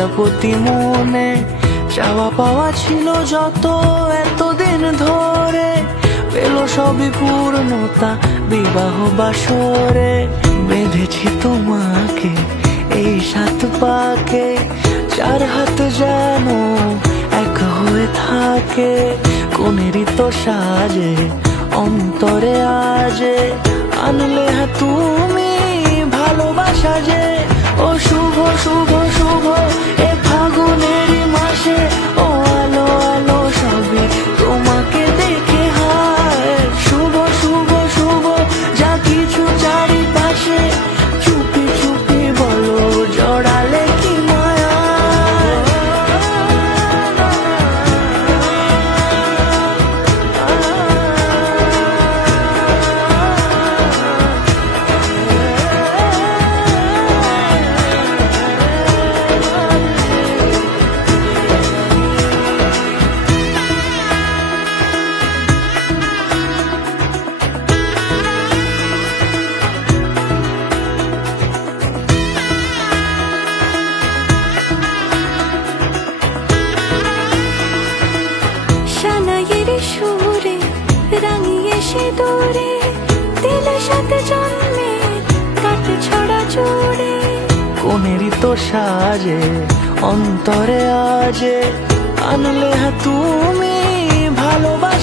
প্রজাপতি মনে চাওয়া পাওয়া ছিল যত এতদিন ধরে, পেল সবই পূর্ণতা বিবাহ বাসরে। বেঁধেছি তোমাকে এই 7 পাকে, 4 হাত যেন এক হয়ে থাকে। কোনেরই তো সাজে অন্তরে আজে, আনলে তুমি ভালোবাসা যে। ও শুভ শুভ শুভ এ ফাগুনেরই মাসে, ও আলো আলো সবে তোমাকে দেখে হায়। শুভ শুভ শুভ যা কিছু চারিপাশে, চুপি চুপি বলো জড়ালে কি মায়া। সুরে রাঙিয়ে সে দূরে, দিলের সাথে জন্মে কাটে ছড়া জোরে। কোনেরই তো সাজে অন্তরে আজে, আনলে তুমি ভালোবাসা